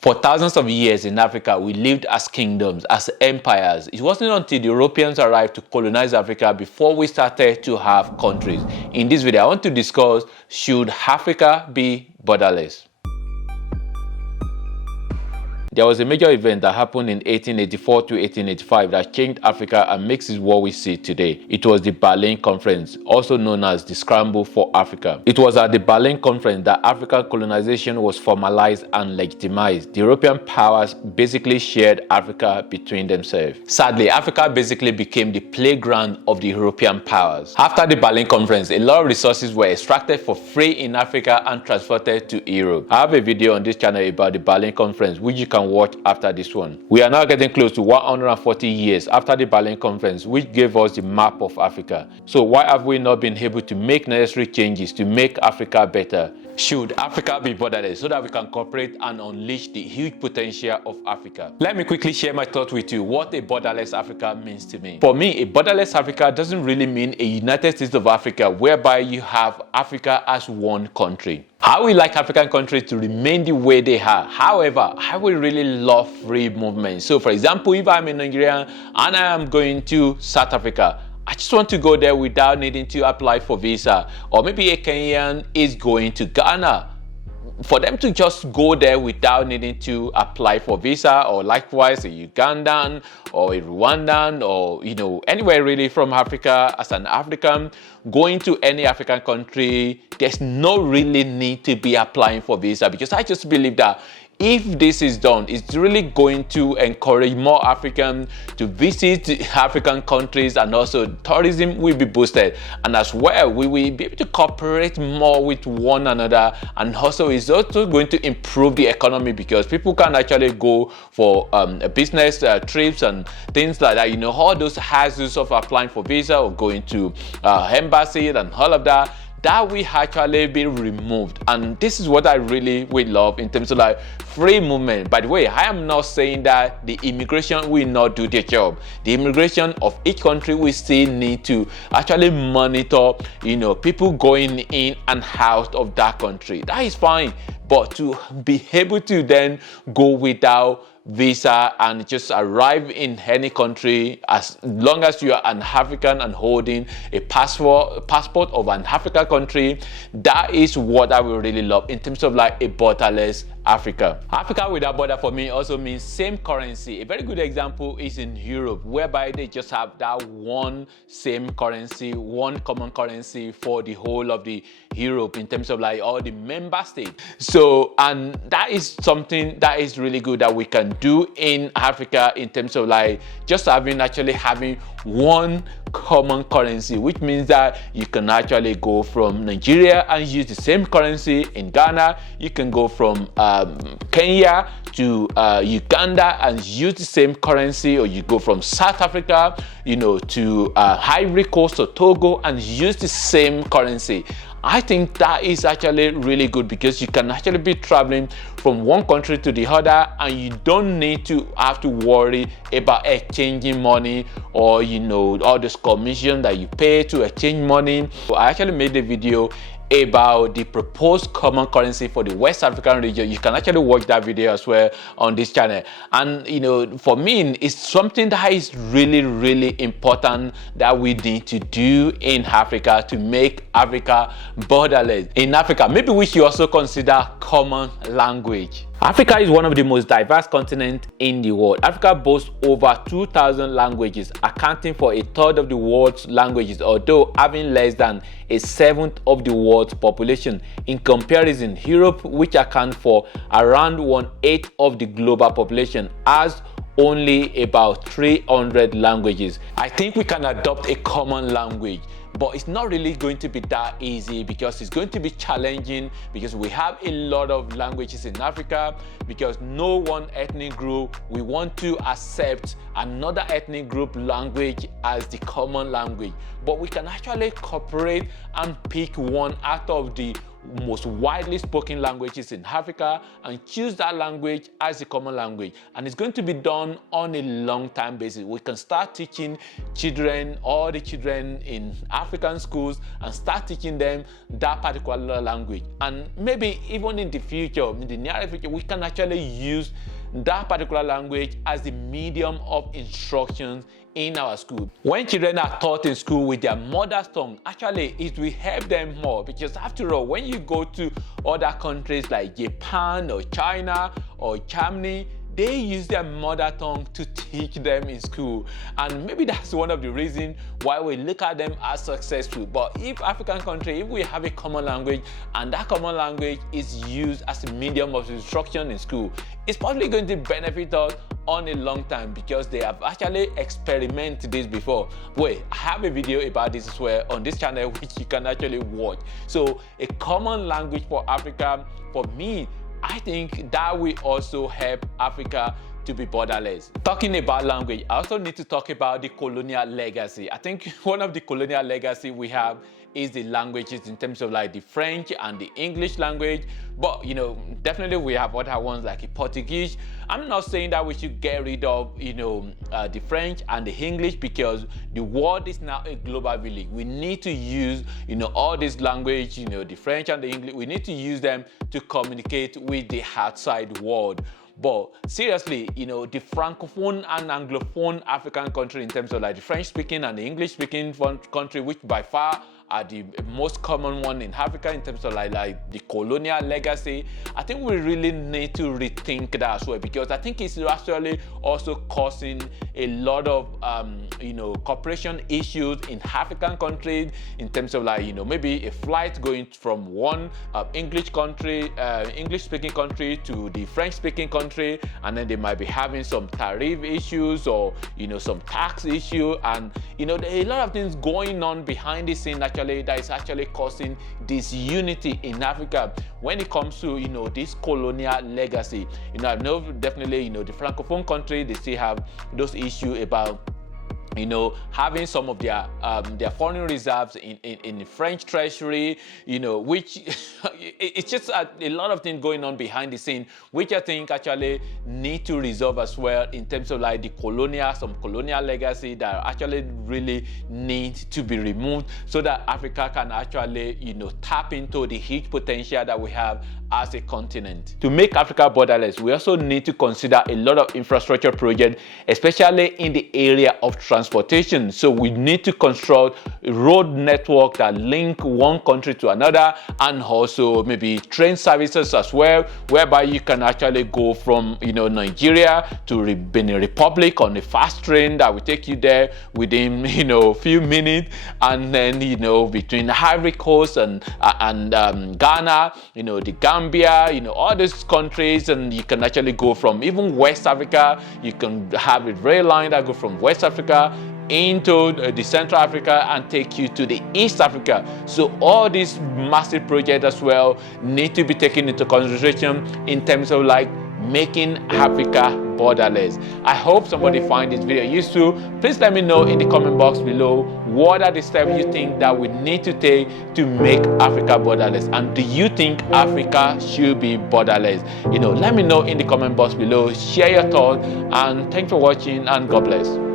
For thousands of years in Africa, we lived as kingdoms, as empires. It wasn't until the Europeans arrived to colonize Africa before we started to have countries. In this video, I want to discuss, should Africa be borderless? There was a major event that happened in 1884 to 1885 that changed Africa and makes it what we see today. It was the Berlin Conference, also known as the Scramble for Africa. It was at the Berlin Conference that African colonization was formalized and legitimized. The European powers basically shared Africa between themselves. Sadly, Africa basically became the playground of the European powers. After the Berlin Conference, a lot of resources were extracted for free in Africa and transported to Europe. I have a video on this channel about the Berlin Conference, which you can watch after this one. We are now getting close to 140 years after the Berlin Conference, which gave us the map of Africa. So why have we not been able to make necessary changes to make Africa better? Should Africa be borderless so that we can cooperate and unleash the huge potential of Africa? Let me quickly share my thoughts with you what a borderless Africa means to me. For me, a borderless Africa doesn't really mean a United States of Africa whereby you have Africa as one country. I would like African countries to remain the way they are. However, I would really love free movement. So for example, if I'm in Nigeria and I am going to South Africa, I just want to go there without needing to apply for visa. Or maybe a Kenyan is going to Ghana. For them to just go there without needing to apply for visa, or likewise a Ugandan or a Rwandan, or anywhere really from Africa, as an African going to any African country, there's no really need to be applying for visa, because I just believe that if this is done, it's really going to encourage more Africans to visit African countries, and also tourism will be boosted. And as well, we will be able to cooperate more with one another. And also, it's also going to improve the economy, because people can actually go for business trips and things like that. All those hassles of applying for visa or going to embassy and all of that, that will actually be removed. And this is what I really would love in terms of like free movement. By the way, I am not saying that the immigration will not do their job. The immigration of each country will still need to actually monitor, people going in and out of that country. That is fine. But to be able to then go without visa and just arrive in any country, as long as you are an African and holding a passport of an African country, that is what I would really love in terms of like a borderless Africa. Africa without border for me also means same currency. A very good example is in Europe, whereby they just have that one same currency, one common currency for the whole of the Europe in terms of like all the member states. So, and that is something that is really good that we can do in Africa in terms of like just actually having one common currency, which means that you can actually go from Nigeria and use the same currency in Ghana. You can go from Kenya to Uganda and use the same currency, or you go from South Africa, to Ivory Coast or Togo and use the same currency. I think that is actually really good, because you can actually be traveling from one country to the other, and you don't need to have to worry about exchanging money, or all this commission that you pay to exchange money. I actually made a video about the proposed common currency for the West African region. You can actually watch that video as well on this channel. And for me, it's something that is really, really important that we need to do in Africa to make Africa borderless. In Africa, maybe we should also consider common language. Africa is one of the most diverse continents in the world. Africa boasts over 2,000 languages, accounting for a third of the world's languages, although having less than a seventh of the world's population. In comparison, Europe, which accounts for around 1/8 of the global population, has only about 300 languages. I think we can adopt a common language, but it's not really going to be that easy, because it's going to be challenging, because we have a lot of languages in Africa, because no one ethnic group we want to accept another ethnic group language as the common language. But we can actually cooperate and pick one out of the most widely spoken languages in Africa and choose that language as a common language. And it's going to be done on a long-term basis. We can start teaching children, all the children in African schools, and start teaching them that particular language. And maybe even in the future, in the near future, we can actually use that particular language as the medium of instructions in our school. When children are taught in school with their mother tongue, actually it will help them more, because after all, when you go to other countries like Japan or China or Germany, they use their mother tongue to teach them in school. And maybe that's one of the reasons why we look at them as successful. But if African country, if we have a common language and that common language is used as a medium of instruction in school, it's probably going to benefit us on a long time, because they have actually experimented this before. Wait, I have a video about this as well on this channel, which you can actually watch. So a common language for Africa, for me, I think that will also help Africa to be borderless. Talking about language, I also need to talk about the colonial legacy. I think one of the colonial legacy we have is the languages, in terms of like the French and the English language. But definitely we have other ones like the Portuguese. I'm not saying that we should get rid of the French and the English, because the world is now a global village. We need to use all this language, the French and the English. We need to use them to communicate with the outside world. But seriously, the Francophone and Anglophone African country, in terms of like the French-speaking and the English-speaking country, which by far are the most common one in Africa in terms of like the colonial legacy, I think we really need to rethink that as well, because I think it's actually also causing a lot of cooperation issues in African countries, in terms of like maybe a flight going from one English-speaking country to the French-speaking country, and then they might be having some tariff issues or some tax issue, and there are a lot of things going on behind the scene that is actually causing disunity in Africa when it comes to this colonial legacy. I know definitely the Francophone country, they still have those issues about having some of their foreign reserves in the French treasury, which it's just a lot of things going on behind the scene, which I think actually need to resolve as well, in terms of like some colonial legacy that actually really need to be removed, so that Africa can actually tap into the huge potential that we have as a continent. To make Africa borderless, we also need to consider a lot of infrastructure projects, especially in the area of transportation. So we need to construct a road network that link one country to another, and also maybe train services as well, whereby you can actually go from Nigeria to Benin Republic on a fast train that will take you there within a few minutes, and then between Ivory Coast and Ghana, the Gambia, all these countries, and you can actually go from even West Africa. You can have a rail line that go from West Africa into the Central Africa and take you to the East Africa. So all these massive projects as well need to be taken into consideration in terms of like making Africa borderless. I hope somebody find this video useful. Please let me know in the comment box below, what are the steps you think that we need to take to make Africa borderless, and do you think Africa should be borderless? Let me know in the comment box below. Share your thoughts, and thanks for watching, and God bless.